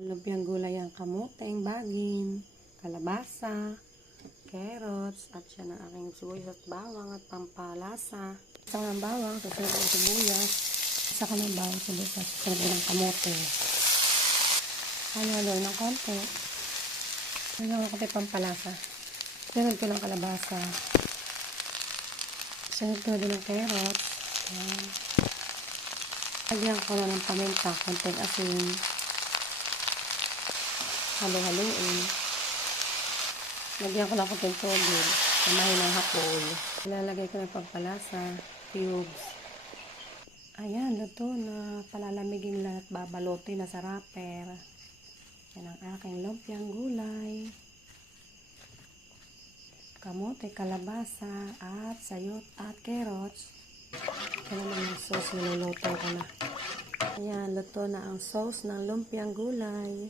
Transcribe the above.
Lumpiang gulay ang kamoteng, baging, kalabasa, carrots, at siya na aking sibuyas at bawang at pampalasa. Saka ng bawang, susunod ng sibuyas, saka ng bawang, sibuyas, at susunod ng kamote. Halo-halo ng konti. Halo ng konti pampalasa. Sunod ko ng kalabasa. Sunod ko din ng carrots. Ayan. Lagyan ko na ng paminta, konting asin. Halo-haloin. Lagyan ko lang konting tubig. Samahin ng hapon. Ilalagay ko ng pampalasa, cubes. Ayan, luto na. Palalamigin lahat. Babalutin na sa wrapper. Yan ang aking lumpiang gulay. Kamote, kalabasa, at sayot, at carrots. Ito naman yung sauce, niluluto ko na. Ayan, luto na ang sauce ng lumpiang gulay.